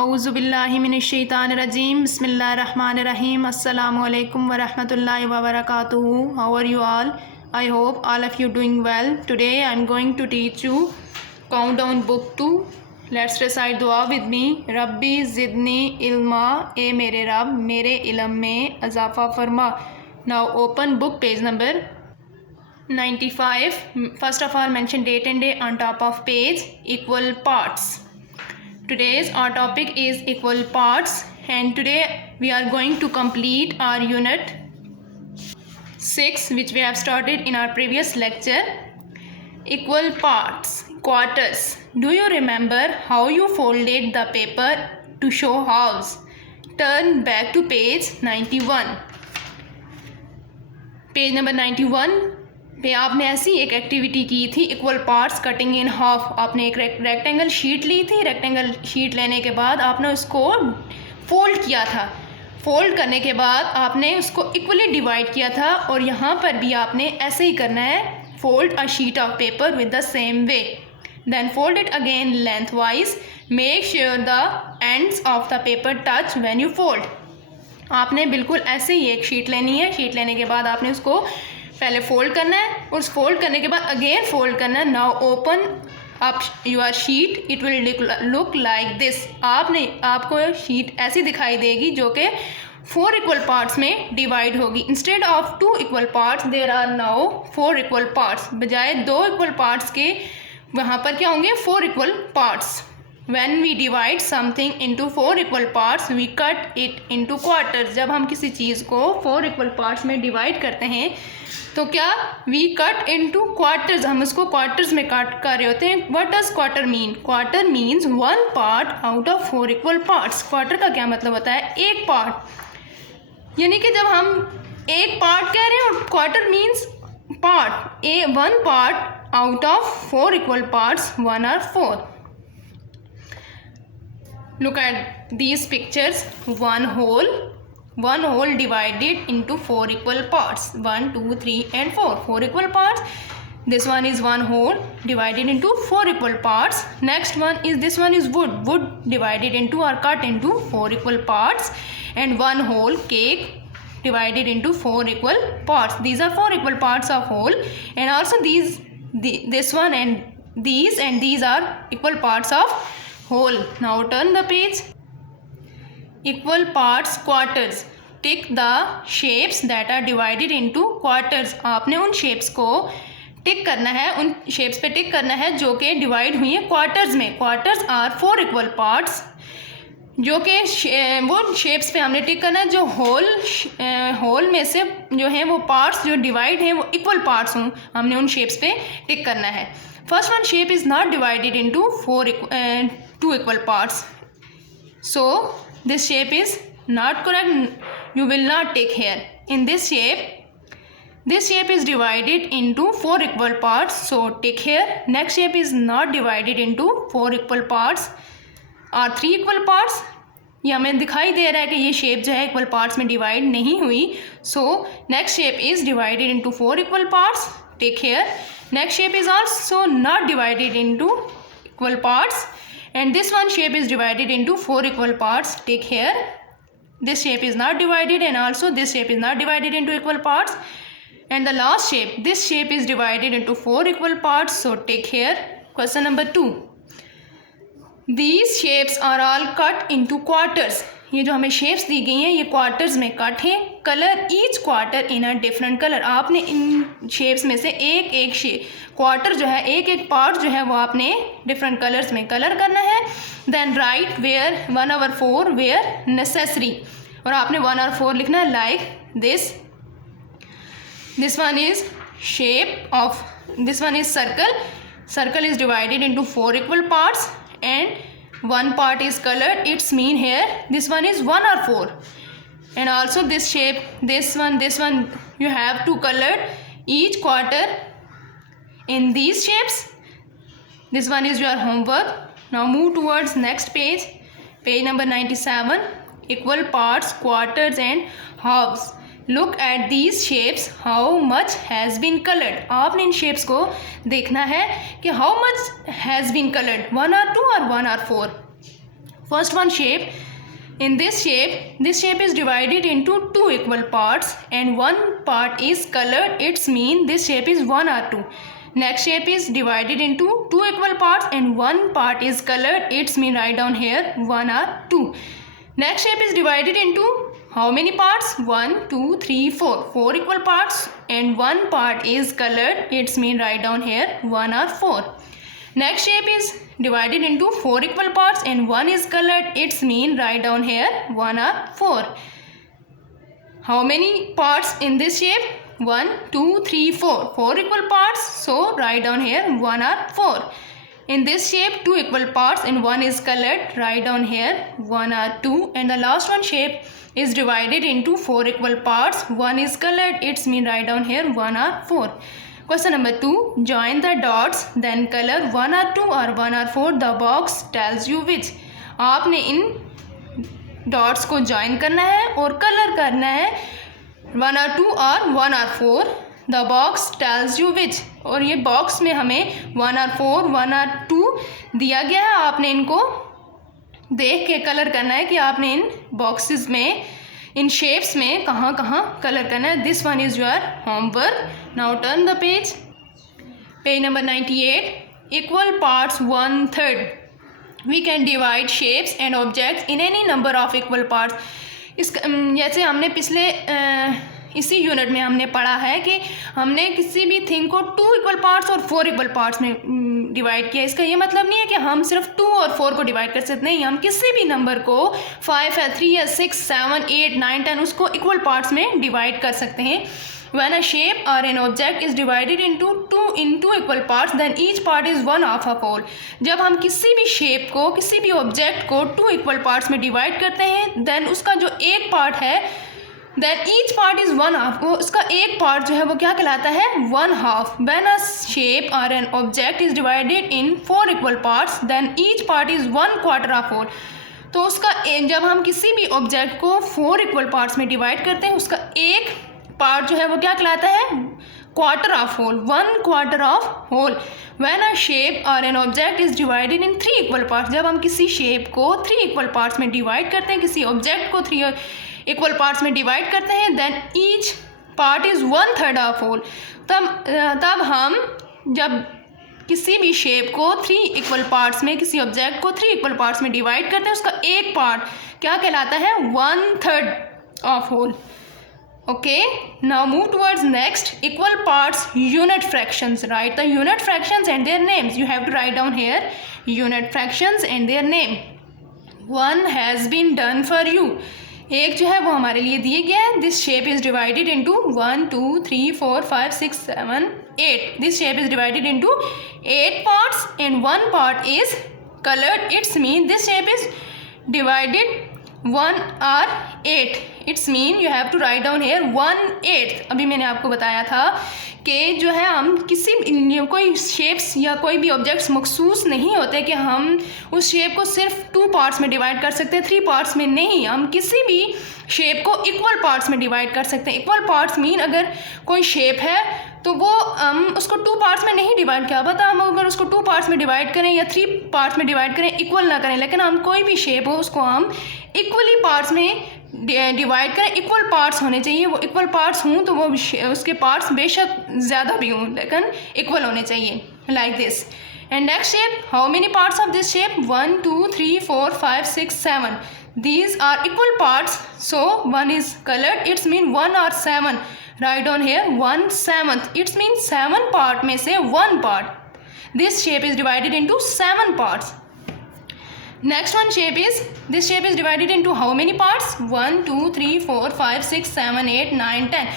औज़ुबिल्लाहिमिनश्शैतानिर्रजीम बिस्मिल्लाहिर्रहमानिर्रहीम अस्सलामु अलैकुम वरहमतुल्लाहि वबरकातुहू। How are you all? I hope all of you doing well. Today I am going to teach you countdown book 2. Let's recite dua with me. रब्बी ज़िदनी इल्मा, ए मेरे रब मेरे इल्म में इजाफ़ा फरमा. Now open book page number 95. First of all mention date and day on top of page. Equal parts. Today's our topic is equal parts, and today we are going to complete our unit 6, which we have started in our previous lecture. Equal parts, quarters. Do you remember how you folded the paper to show halves? Turn back to page 91. Page number 91 पे आपने ऐसी एक activity की थी, equal parts cutting in half. आपने एक rectangle sheet ली थी. Rectangle sheet लेने के बाद आपने उसको फोल्ड किया था. फोल्ड करने के बाद आपने उसको इक्वली डिवाइड किया था, और यहाँ पर भी आपने ऐसे ही करना है. Fold a sheet of paper with the same way, then fold it again lengthwise. Make sure the ends of the paper touch when you fold. आपने बिल्कुल ऐसे ही एक शीट लेनी है. शीट लेने के बाद आपने उसको पहले फोल्ड करना है, उस फोल्ड करने के बाद अगेन फोल्ड करना है. Now open up your sheet, it will look like this. आपको शीट ऐसी दिखाई देगी जो कि 4 इक्वल पार्ट्स में डिवाइड होगी. Instead of 2 equal parts there are now 4 equal parts. बजाय 2 इक्वल पार्ट्स के वहाँ पर क्या होंगे? 4 equal parts. When we divide something into 4 equal parts, we cut it into quarters. जब हम किसी चीज़ को 4 equal parts में डिवाइड करते हैं तो क्या we cut into quarters, हम उसको quarters में काट कर रहे होते हैं. What does quarter mean? Quarter means 1 part out of 4 equal parts. Quarter का क्या मतलब होता है? एक पार्ट. यानी कि जब हम एक पार्ट कह रहे हैं और quarter means part, 1 part out of 4 equal parts, 1 or 4. Look at these pictures. One whole divided into 4 equal parts. 1, 2, 3 and 4. 4 equal parts. This one is one whole divided into 4 equal parts. Next one is, this one is wood. Wood divided into or cut into 4 equal parts. And one whole cake divided into 4 equal parts. These are 4 equal parts of whole. And also this one and these are equal parts of whole. Now turn the page. Equal parts quarters. Tick the shapes that are divided into quarters. आपने उन shapes को टिक करना है, उन shapes पे टिक करना है जो कि डिवाइड हुई हैं quarters में. Quarters are 4 equal parts. जो कि वो shapes पे हमने टिक करना है जो होल में से जो हैं वो parts जो डिवाइड हैं वो equal parts हों. हमने उन shapes पे टिक करना है. First one shape is not divided into 2 equal parts. So this shape is not correct. You will not take here. In this shape is divided into 4 equal parts. So take here. Next shape is not divided into 4 equal parts or 3 equal parts. ये हमें दिखाई दे रहा है कि ये shape जो है equal parts में डिवाइड नहीं हुई. So next shape is divided into 4 equal parts. Take here. Next shape is also not divided into equal parts, and this one shape is divided into 4 equal parts. Take here. This shape is not divided, and also this shape is not divided into equal parts. And the last shape, this shape is divided into 4 equal parts. So take here. Question number 2. These shapes are all cut into quarters. ये जो हमें shapes दी गई हैं ये quarters में cut हैं. Colour each quarter in a different colour. आपने इन shapes में से एक क्वार्टर जो है, एक पार्ट जो है वो आपने डिफरेंट कलर्स में कलर करना है. Then write where 1/4 where necessary, और आपने 1/4 लिखना है like this. This one is shape of, this one is circle. Circle is divided into 4 equal parts and 1 part is colored. It's mean here this one is 1/4. And also this shape, this one you have to color each quarter in these shapes. This one is your homework. Now move towards next page number 97. Equal parts, quarters and halves. Look at these shapes. How much has been colored? आपने इन shapes को देखना है कि how much has been colored, 1 or 2 or 1 or 4. First one shape. In this shape is divided into two equal parts and one part is colored. It's mean this shape is 1 or 2. Next shape is divided into two equal parts and one part is colored. It's mean write down here 1 or 2. Next shape is divided into how many parts? 1, 2, 3, 4. 4 equal parts and one part is colored. It's mean write down here 1 or 4. Next shape is divided into 4 equal parts and one is colored. It's mean write down here 1 or 4. How many parts in this shape? 1, 2, 3, 4. 4 equal parts. So write down here 1 or 4. In this shape 2 equal parts and one is colored. Write down here 1 or 2. And the last one shape is divided into 4 equal parts. One is colored. It's mean write down here 1 or 4. Question number 2. Join the dots then color 1 or 2 or 1 or 4. The box tells you which. आपने इन dots को join करना है और colour करना है 1 or 2 और 1 or 4. The box tells you which. और ये बॉक्स में हमें 1 or 4, 1 or 2 दिया गया है. आपने इनको देख के कलर करना है कि आपने इन बॉक्सेस में, इन शेप्स में कहाँ कहाँ कलर करना है. This one is your homework. Now turn the page. Page number 98. Equal parts 1/3. We can divide shapes and objects in any number of equal parts. इस जैसे हमने पिछले इसी यूनिट में हमने पढ़ा है कि हमने किसी भी थिंग को 2 इक्वल पार्ट्स और 4 इक्वल पार्ट्स में डिवाइड किया. इसका ये मतलब नहीं है कि हम सिर्फ 2 और 4 को डिवाइड कर सकते. नहीं, हम किसी भी नंबर को 5 या 3 या 6, 7, 8, 9, 10 उसको इक्वल पार्ट्स में डिवाइड कर सकते हैं. When a shape or an object is divided into two equal parts, then each part is one half of whole. जब हम किसी भी शेप को, किसी भी ऑब्जेक्ट को 2 इक्वल पार्ट्स में डिवाइड करते हैं, देन उसका जो एक पार्ट है, then each part is one half. वो उसका एक पार्ट जो है वो क्या कहलाता है? 1 half. When a shape or an object is divided in 4 equal parts, then each part is 1/4 of whole. तो उसका जब हम किसी भी ऑब्जेक्ट को 4 इक्वल पार्ट्स में डिवाइड करते हैं, उसका एक पार्ट जो है वो क्या कहलाता है? Quarter of whole. 1/4 of whole. When a shape or an object is divided in 3 equal parts. जब हम किसी शेप को 3 इक्वल पार्ट्स में डिवाइड करते हैं, किसी ऑब्जेक्ट को 3 इक्वल पार्ट्स में डिवाइड करते हैं, then each part is 1/3 of whole. तब हम जब किसी भी शेप को 3 इक्वल पार्ट्स में, किसी ऑब्जेक्ट को 3 इक्वल पार्ट्स में डिवाइड करते हैं, उसका एक पार्ट क्या कहलाता है? 1/3 of whole. Okay, now move towards next. Equal parts unit fractions. Write the unit fractions and their names. You have to write down here unit fractions and their name. One has been done for you. एक जो है वो हमारे लिए दिए गया है. This shape is divided into 1, 2, 3, 4, 5, 6, 7, 8. This shape is divided into 8 parts and one part is colored. It's mean this shape is divided 1 or 8. It's mean you have to write down here 1/8. अभी मैंने आपको बताया था कि जो है हम किसी कोई शेप्स या कोई भी ऑब्जेक्ट्स मखसूस नहीं होते कि हम उस शेप को सिर्फ 2 पार्ट्स में डिवाइड कर सकते हैं, 3 पार्ट्स में नहीं. हम किसी भी शेप को इक्वल पार्ट्स में डिवाइड कर सकते हैं. इक्वल पार्ट्स मीन अगर कोई शेप है तो वो हम उसको 2 पार्ट्स में नहीं डिवाइड, क्या पता हम अगर उसको 2 पार्ट्स में डिवाइड करें या 3 पार्ट्स में डिवाइड करें, इक्वल ना करें, लेकिन हम कोई भी शेप हो उसको हम इक्वली पार्ट्स में डिवाइड करें. इक्वल पार्ट्स होने चाहिए. वो इक्वल पार्ट्स हों तो वो उसके पार्ट्स बेशक ज़्यादा भी हों, लेकिन इक्वल होने चाहिए. Like this. And next shape. How many parts of this shape? 1, 2, 3, 4, 5, 6, 7. These are equal parts, so 1 is colored. It's mean 1 or 7. Write down here 1/7. It means 7 part में से 1 part. This shape is divided into 7 parts. Next one shape is, this shape is divided into how many parts? 1, 2, 3, 4, 5, 6, 7, 8, 9, 10.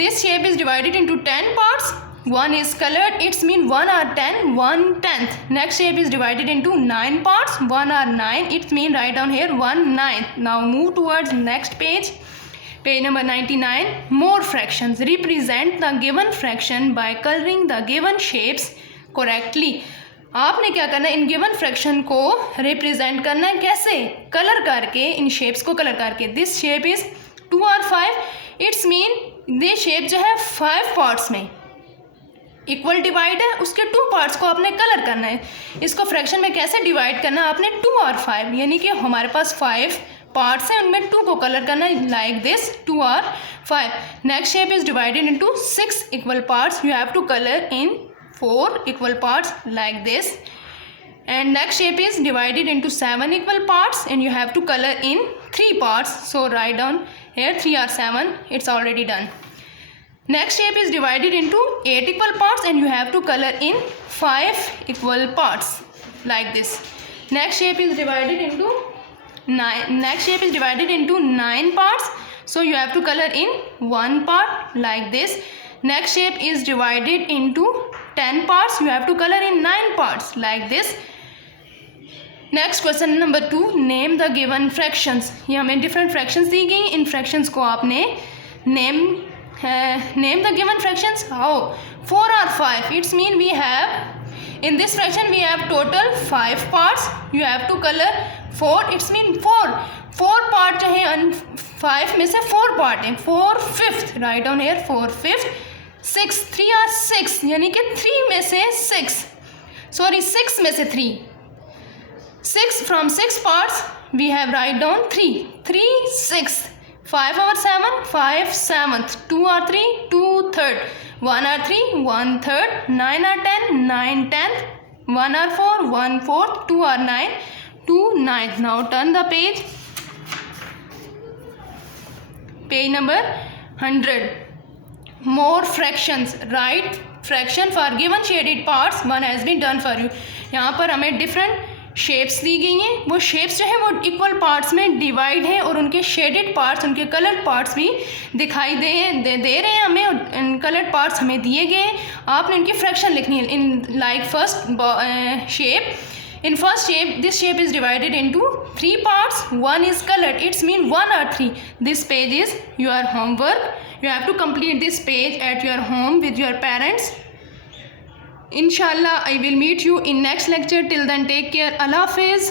This shape is divided into 10 parts. 1 is colored. It's mean 1 or 10, 1/10. Next shape is divided into 9 parts. 1 or 9. It mean write down here 1/9. Now move towards next page. Page number 99. More fractions. Represent the given fraction by coloring the given shapes correctly. आपने क्या करना है? In given fraction को represent करना है. कैसे? Colour करके, इन shapes को कलर करके. दिस शेप इज 2 और 5. इट्स मीन ये शेप जो है 5 पार्ट्स में इक्वल डिवाइड है, उसके 2 पार्ट्स को आपने कलर करना है। इसको फ्रैक्शन में कैसे डिवाइड करना है आपने, 2 और 5, यानी कि हमारे पास 5 पार्ट्स हैं, उनमें 2 को कलर करना है लाइक दिस 2 और 5। Next shape is divided into 6 equal parts, you have to colour in 4 equal parts like this. And next shape is divided into 7 equal parts and you have to color in 3 parts. So write down here 3 or 7, it's already done. Next shape is divided into 8 equal parts and you have to color in 5 equal parts like this. Next shape is divided into 9 parts. So you have to color in 1 part like this. Next shape is divided into 10 parts. You have to color in 9 parts like this. Next question number 2, name the given fractions. ये हमें different fractions दी गई, इन fractions को आपने name the given fractions. How 4 और 5, it's mean we have in this fraction we have total 5 parts, you have to colour 4, it's mean 4 part जो है 5 में से 4 पार्ट हैं, 4/5 राइट डाउन हेयर 4/5। 6 3 और 6 यानी कि 3 में से 6 में से 3, 6 from 6 parts we have write down 3 6, 5 over 7 5 7th, 2 or 3 2/3, 1 or 3 1/3, 9 or 10 9/10, 1 or 4 1/4, 2 or 9 2/9. Now turn the page number 100. More fractions, write fraction for given shaded parts, one has been done for you. यहाँ पर हमें different shapes दी गई हैं, वो shapes जो है वो equal parts में डिवाइड है और उनके शेडेड पार्ट्स, उनके कलर्ड पार्ट्स भी दिखाई दे रहे हैं हमें, और कलर्ड पार्ट्स हमें दिए गए हैं। आपने उनकी फ्रैक्शन लिखनी है in like first shape. In first shape, this shape is divided into 3 parts. 1 is colored, it's mean 1 or 3. This page is your homework. You have to complete this page at your home with your parents. Inshallah, I will meet you in next lecture. Till then, take care. Allah Hafiz.